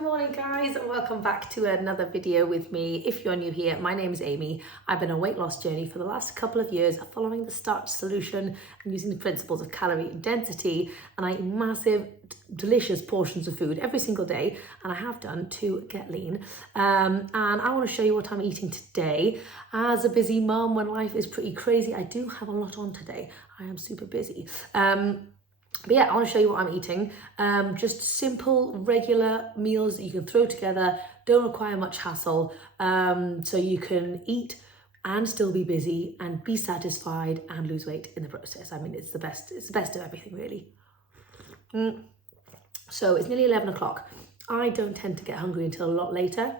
Good morning guys, and welcome back to another video with me. If you're new here, my name is Amy. I've been on a weight loss journey for the last couple of years following the Starch Solution and using the principles of calorie density, and I eat massive delicious portions of food every single day, and I have done to get lean. And I want to show you what I'm eating today. As a busy mum, when life is pretty crazy, I do have a lot on today. I am super busy. But yeah, I want to show you what I'm eating. Just simple, regular meals that you can throw together, don't require much hassle. So you can eat and still be busy and be satisfied and lose weight in the process. I mean, it's the best of everything, really. So it's nearly 11 o'clock. I don't tend to get hungry until a lot later.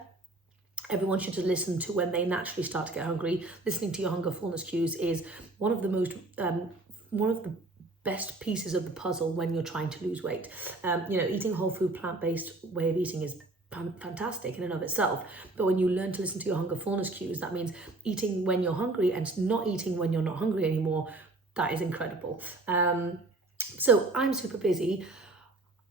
Everyone should just listen to when they naturally start to get hungry. Listening to your hunger fullness cues is one of the best pieces of the puzzle when you're trying to lose weight. Eating whole food, plant-based way of eating is fantastic in and of itself. But when you learn to listen to your hunger fullness cues, that means eating when you're hungry and not eating when you're not hungry anymore. That is incredible. So I'm super busy.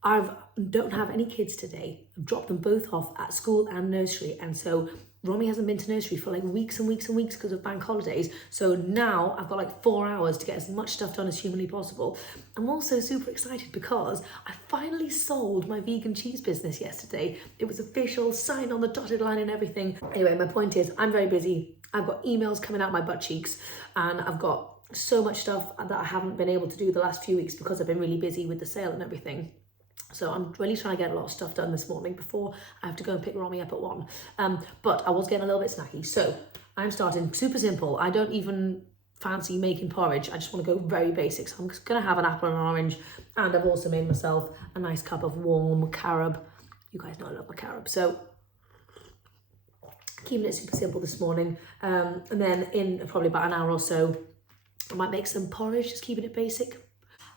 I don't have any kids today. I've dropped them both off at school and nursery. And so Romy hasn't been to nursery for like weeks and weeks and weeks because of bank holidays. So now I've got like 4 hours to get as much stuff done as humanly possible. I'm also super excited because I finally sold my vegan cheese business yesterday. It was official, signed on the dotted line and everything. Anyway, my point is I'm very busy. I've got emails coming out my butt cheeks, and I've got so much stuff that I haven't been able to do the last few weeks because I've been really busy with the sale and everything. So I'm really trying to get a lot of stuff done this morning before I have to go and pick Romy up at 1. But I was getting a little bit snacky. So I'm starting super simple. I don't even fancy making porridge. I just want to go very basic. So I'm just going to have an apple and an orange. And I've also made myself a nice cup of warm carob. You guys know I love my carob. So keeping it super simple this morning. And then in probably about an hour or so, I might make some porridge, just keeping it basic.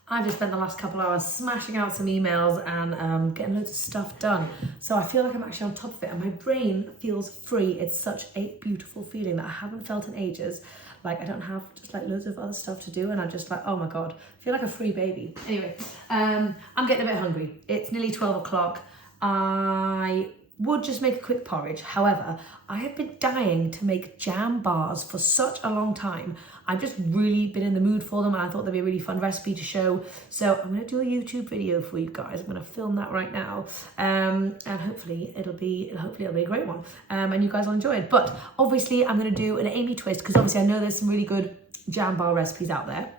I've just spent the last couple of hours smashing out some emails and getting loads of stuff done. So I feel like I'm actually on top of it, and my brain feels free. It's such a beautiful feeling that I haven't felt in ages. Like I don't have just like loads of other stuff to do, and I'm just like, oh my God, I feel like a free baby. Anyway, I'm getting a bit hungry. It's nearly 12 o'clock. I would just make a quick porridge. However, I have been dying to make jam bars for such a long time. I've just really been in the mood for them, and I thought they'd be a really fun recipe to show. So I'm going to do a YouTube video for you guys. I'm going to film that right now, and hopefully it'll be a great one, and you guys will enjoy it. But obviously I'm going to do an Amy twist, because obviously I know there's some really good jam bar recipes out there.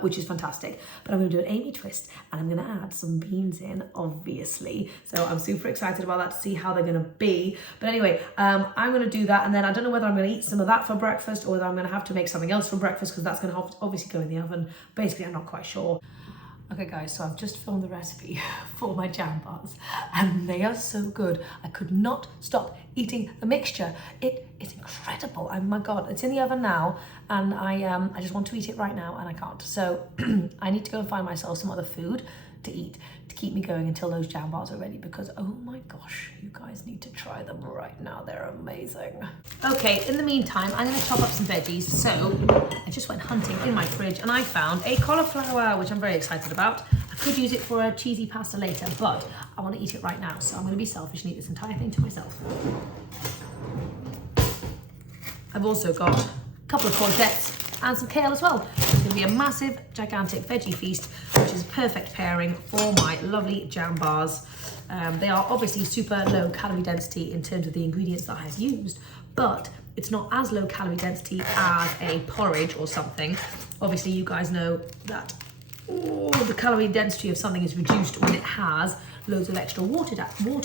Which is fantastic, but I'm going to do an Amy twist, and I'm going to add some beans in, obviously. So I'm super excited about that, to see how they're going to be. But anyway, I'm going to do that, and then I don't know whether I'm going to eat some of that for breakfast or whether I'm going to have to make something else for breakfast, because that's going to obviously go in the oven. Basically, I'm not quite sure. Okay guys, so I've just filmed the recipe for my jam bars, and they are so good. I could not stop eating the mixture. It is incredible. Oh my God, it's in the oven now, and I just want to eat it right now, and I can't. So I need to go and find myself some other food to eat to keep me going until those jam bars are ready, because oh my gosh, you guys need to try them right now. They're amazing. Okay, in the meantime, I'm going to chop up some veggies. So I just went hunting in my fridge, and I found a cauliflower, which I'm very excited about. I could use it for a cheesy pasta later, but I want to eat it right now, so I'm going to be selfish and eat this entire thing to myself. I've also got a couple of courgettes and some kale as well. It's going to be a massive, gigantic veggie feast, which is a perfect pairing for my lovely jam bars. They are obviously super low calorie density in terms of the ingredients that I've used, but it's not as low calorie density as a porridge or something. Obviously, you guys know that the calorie density of something is reduced when it has loads of extra water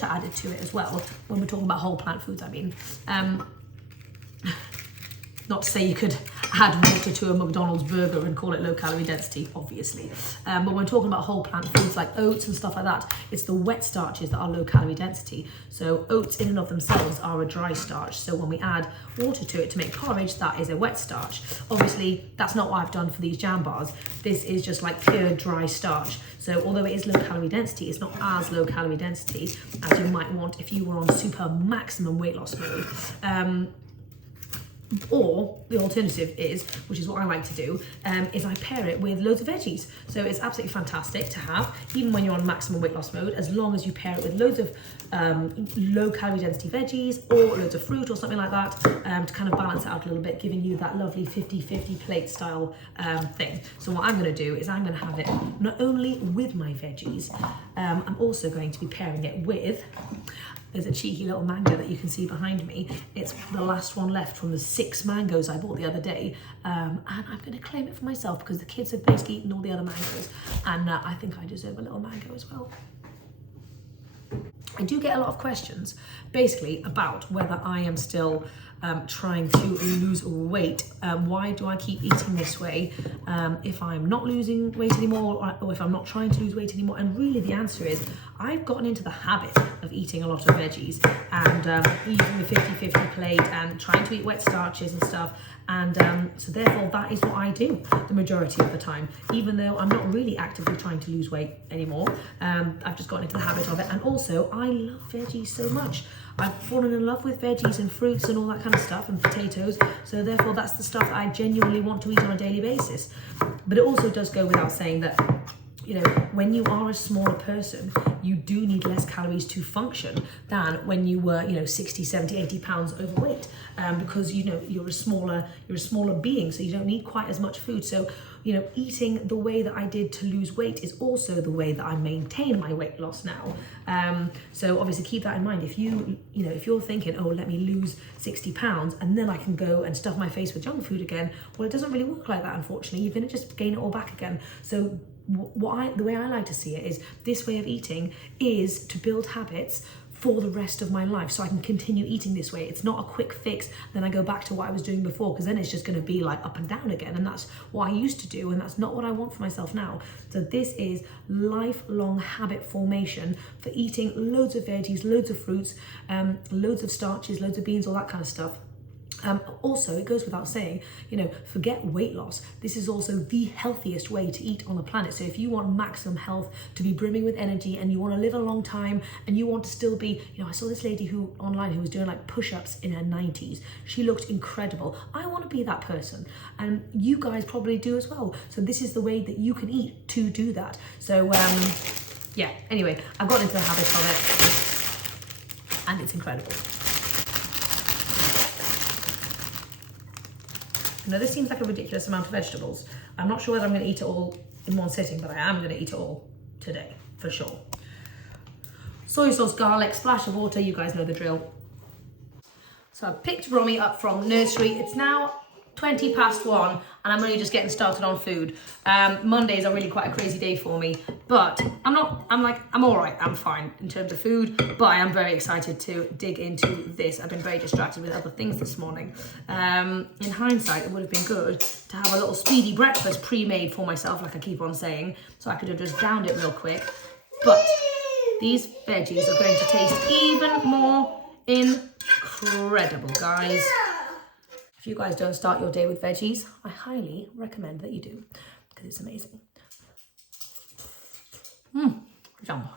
added to it as well. When we're talking about whole plant foods, I mean. Not to say you could add water to a McDonald's burger and call it low calorie density, obviously. But when we're talking about whole plant foods like oats and stuff like that, it's the wet starches that are low calorie density. So oats in and of themselves are a dry starch. So when we add water to it to make porridge, that is a wet starch. Obviously, that's not what I've done for these jam bars. This is just like pure dry starch. So although it is low calorie density, it's not as low calorie density as you might want if you were on super maximum weight loss mode. Or the alternative is, which is what I like to do, is I pair it with loads of veggies. So it's absolutely fantastic to have, even when you're on maximum weight loss mode, as long as you pair it with loads of low calorie density veggies or loads of fruit or something like that, to kind of balance it out a little bit, giving you that lovely 50-50 plate style thing. So what I'm going to do is I'm going to have it not only with my veggies, I'm also going to be pairing it with, there's a cheeky little mango that you can see behind me. It's the last one left from the 6 mangoes I bought the other day. And I'm going to claim it for myself because the kids have basically eaten all the other mangoes. And I think I deserve a little mango as well. I do get a lot of questions basically about whether I am still trying to lose weight. Why do I keep eating this way if I'm not losing weight anymore, or if I'm not trying to lose weight anymore? And really the answer is I've gotten into the habit of eating a lot of veggies and eating the 50-50 plate and trying to eat wet starches and stuff. And so therefore that is what I do the majority of the time, even though I'm not really actively trying to lose weight anymore. I've just gotten into the habit of it. And also I love veggies so much. I've fallen in love with veggies and fruits and all that kind of stuff, and potatoes. So therefore that's the stuff that I genuinely want to eat on a daily basis. But it also does go without saying that, you know, when you are a smaller person, you do need less calories to function than when you were, you know, 60, 70, 80 pounds overweight, because, you know, you're a smaller being, so you don't need quite as much food. So, you know, eating the way that I did to lose weight is also the way that I maintain my weight loss now. So obviously keep that in mind. If if you're thinking, oh, let me lose 60 pounds and then I can go and stuff my face with junk food again, well, it doesn't really work like that, unfortunately. You're going to just gain it all back again. So the way I like to see it is this way of eating is to build habits for the rest of my life, so I can continue eating this way. It's not a quick fix, then I go back to what I was doing before, because then it's just going to be like up and down again, and that's what I used to do, and that's not what I want for myself now. So this is lifelong habit formation for eating loads of veggies, loads of fruits, loads of starches, loads of beans, all that kind of stuff. Also, it goes without saying, you know, forget weight loss. This is also the healthiest way to eat on the planet. So if you want maximum health, to be brimming with energy, and you want to live a long time, and you want to still be, you know, I saw this lady online who was doing like push-ups in her 90s. She looked incredible. I want to be that person, and you guys probably do as well. So this is the way that you can eat to do that. So yeah, anyway, I've got into the habit of it, and it's incredible. Now this seems like a ridiculous amount of vegetables. I'm not sure whether I'm going to eat it all in one sitting, but I am going to eat it all today, for sure. Soy sauce, garlic, splash of water, you guys know the drill. So I picked Romy up from nursery. It's now 20 past 1 and I'm only just getting started on food. Mondays are really quite a crazy day for me, but I'm all right, I'm fine in terms of food, but I am very excited to dig into this. I've been very distracted with other things this morning. In hindsight, it would have been good to have a little speedy breakfast pre-made for myself, like I keep on saying, so I could have just downed it real quick. But these veggies are going to taste even more incredible, guys. If you guys don't start your day with veggies, I highly recommend that you do, because it's amazing. Yum.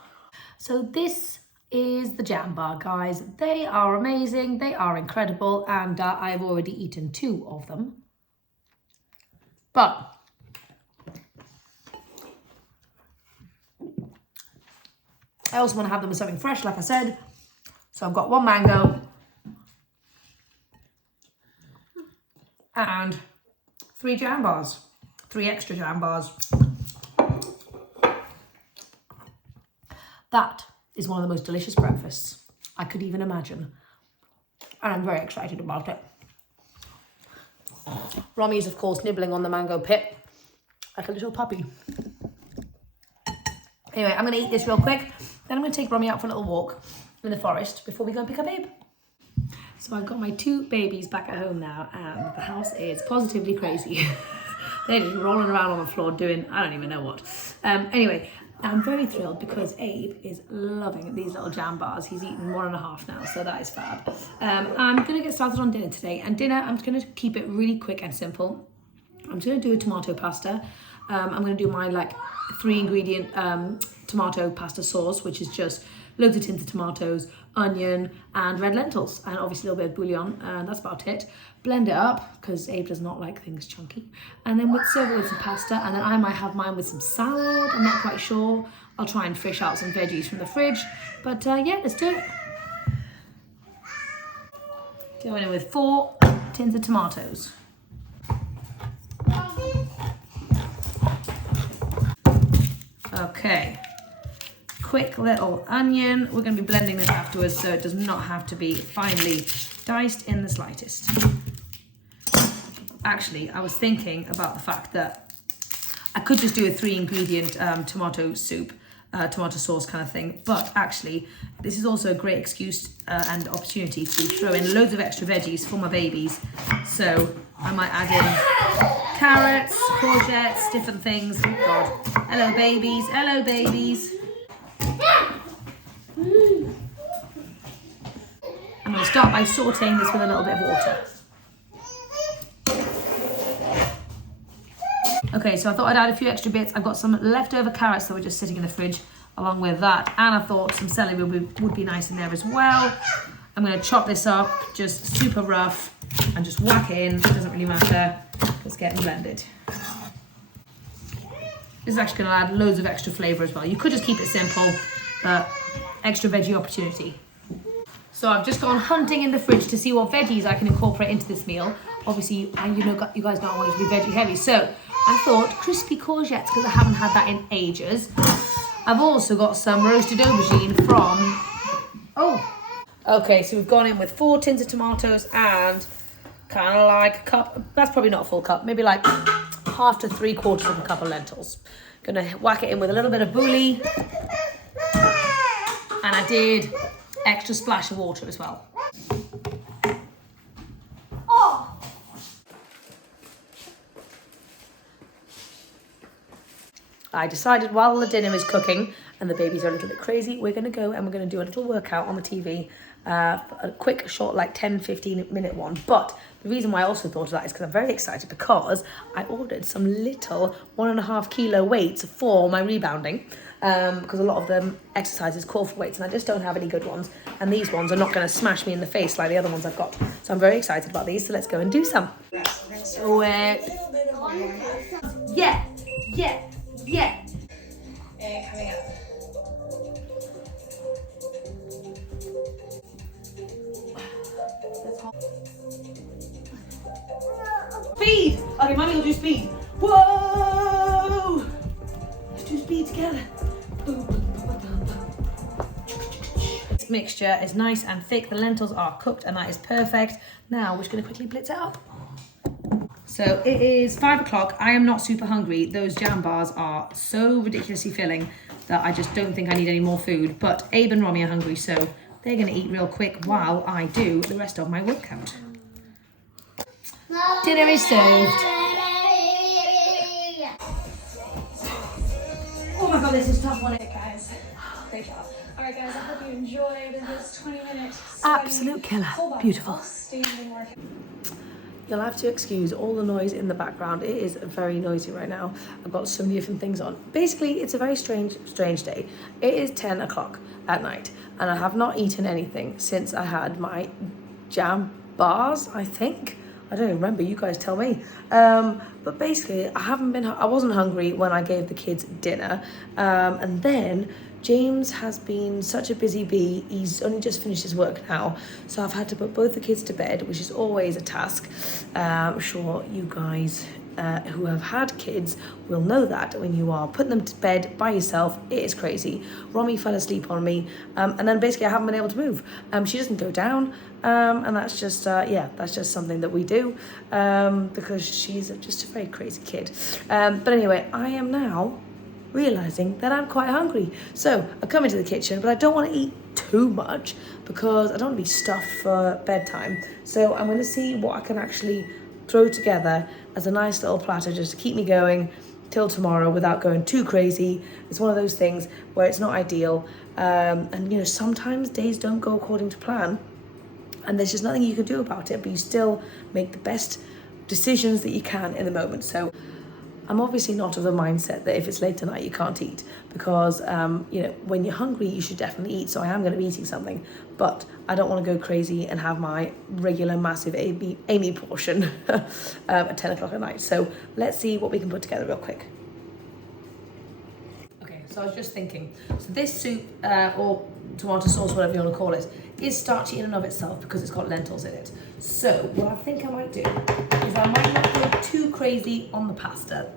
So this is the jam bar, guys. They are amazing, they are incredible, and I've already eaten 2 of them. But I also want to have them with something fresh, like I said. So I've got 1 mango and 3 jam bars, 3 extra jam bars. That is one of the most delicious breakfasts I could even imagine, and I'm very excited about it. Romy is, of course, nibbling on the mango pit like a little puppy. Anyway, I'm going to eat this real quick, then I'm going to take Romy out for a little walk in the forest before we go and pick up Abe. So I've got my 2 babies back at home now, and the house is positively crazy. They're just rolling around on the floor doing, I don't even know what. Anyway, I'm very thrilled because Abe is loving these little jam bars. He's eaten 1.5 now, so that is fab. I'm going to get started on dinner today, and dinner, I'm going to keep it really quick and simple. I'm just going to do a tomato pasta. I'm going to do my 3 ingredient tomato pasta sauce, which is just loads of tins of tomatoes, onion, and red lentils, and obviously a little bit of bouillon, and that's about it. Blend it up, because Abe does not like things chunky. And then we'll serve it with some pasta, and then I might have mine with some salad, I'm not quite sure. I'll try and fish out some veggies from the fridge, but yeah, let's do it. Going in with 4 tins of tomatoes. Okay, quick little onion. We're going to be blending this afterwards, so it does not have to be finely diced in the slightest. Actually, I was thinking about the fact that I could just do a 3-ingredient tomato soup, tomato sauce kind of thing, but actually this is also a great excuse and opportunity to throw in loads of extra veggies for my babies. So I might add in carrots, courgettes, different things. Oh God. Hello babies, hello babies. I'm going to start by sauteing this with a little bit of water. Okay, so I thought I'd add a few extra bits. I've got some leftover carrots that were just sitting in the fridge along with that, and I thought some celery would be nice in there as well. I'm going to chop this up just super rough and just whack it in. It doesn't really matter, it's getting blended. This is actually going to add loads of extra flavour as well. You could just keep it simple, but extra veggie opportunity. So I've just gone hunting in the fridge to see what veggies I can incorporate into this meal. Obviously, you guys don't want it to be veggie heavy, so I thought crispy courgettes, because I haven't had that in ages. I've also got some roasted aubergine from, okay, so we've gone in with 4 tins of tomatoes and kind of like a cup, that's probably not a full cup, maybe like half to 3/4 of a cup of lentils. Gonna whack it in with a little bit of bouillon, and I did extra splash of water as well. I decided while the dinner is cooking and the babies are a little bit crazy, we're going to go and we're going to do a little workout on the TV, a quick, short, like 10-15 minute one. But the reason why I also thought of that is because I'm very excited, because I ordered some little 1.5 kilo weights for my rebounding, because a lot of them exercises call for weights and I just don't have any good ones, and these ones are not going to smash me in the face like the other ones I've got. So I'm very excited about these, so let's go and do some. So, yeah. Coming up. Speed! Okay, Mummy will do speed. Whoa! Let's do speed together. This mixture is nice and thick. The lentils are cooked and that is perfect. Now we're just going to quickly blitz it up. So it is 5 o'clock. I am not super hungry. Those jam bars are so ridiculously filling that I just don't think I need any more food. But Abe and Romy are hungry, so they're going to eat real quick while I do the rest of my workout. Dinner is served. Oh my God, this is a tough one. Guys, great job. All right, guys, I hope you enjoyed this 20-minute absolute killer. Beautiful. Outstanding workout. You'll have to excuse all the noise in the background. It is very noisy right now. I've got so many different things on. Basically, it's a very strange day. It is 10 o'clock at night, and I have not eaten anything since I had my jam bars, I think. I don't even remember, you guys tell me. But basically, I wasn't hungry when I gave the kids dinner. And then James has been such a busy bee. He's only just finished his work now. So I've had to put both the kids to bed, which is always a task. I'm sure you guys who have had kids will know that when you are putting them to bed by yourself, it is crazy. Romy fell asleep on me, and then basically I haven't been able to move. She doesn't go down, and that's just that's just something that we do, because she's just a very crazy kid. But anyway, I am now realizing that I'm quite hungry, so I come into the kitchen, but I don't want to eat too much because I don't want to be stuffed for bedtime. So I'm going to see what I can actually throw together as a nice little platter just to keep me going till tomorrow without going too crazy. It's one of those things where it's not ideal, and you know, sometimes days don't go according to plan and there's just nothing you can do about it, but you still make the best decisions that you can in the moment. So I'm obviously not of the mindset that if it's late tonight you can't eat, because you know, when you're hungry you should definitely eat. So I am going to be eating something, but I don't want to go crazy and have my regular massive Amy portion at 10 o'clock at night. So let's see what we can put together real quick. Okay, so I was just thinking, so this soup or tomato sauce, whatever you want to call it, is starchy in and of itself because it's got lentils in it. So what I think I might do is I might not go too crazy on the pasta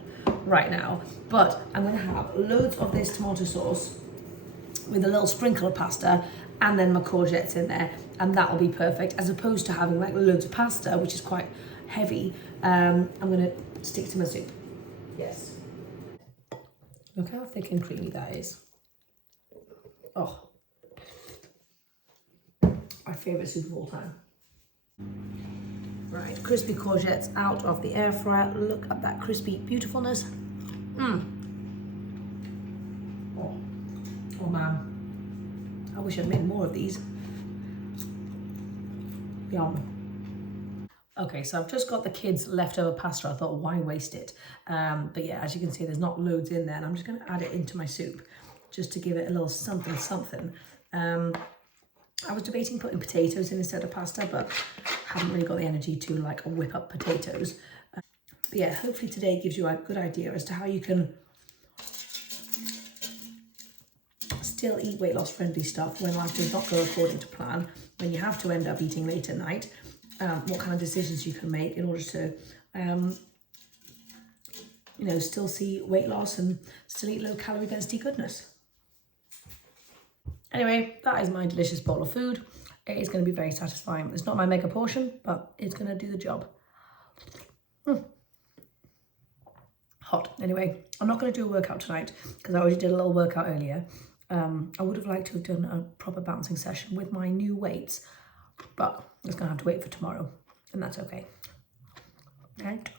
right now, but I'm going to have loads of this tomato sauce with a little sprinkle of pasta and then my courgettes in there, and that will be perfect, as opposed to having like loads of pasta, which is quite heavy. I'm going to stick to my soup. Yes. Look how thick and creamy that is. Oh, my favourite soup of all time. Right, crispy courgettes out of the air fryer. Look at that crispy beautifulness. Oh, oh man, I wish I'd made more of these. Yum. Okay, so I've just got the kids' leftover pasta. I thought, why waste it? But yeah, as you can see, there's not loads in there, and I'm just going to add it into my soup just to give it a little something, something. I was debating putting potatoes in instead of pasta, but haven't really got the energy to like whip up potatoes. But yeah, hopefully today gives you a good idea as to how you can still eat weight loss friendly stuff when life does not go according to plan, when you have to end up eating late at night. What kind of decisions you can make in order to, you know, still see weight loss and still eat low calorie density goodness. Anyway, that is my delicious bowl of food. It is going to be very satisfying. It's not my mega portion, but it's going to do the job. Hot. Anyway, I'm not going to do a workout tonight because I already did a little workout earlier. I would have liked to have done a proper bouncing session with my new weights, but it's going to have to wait for tomorrow, and that's okay. Right.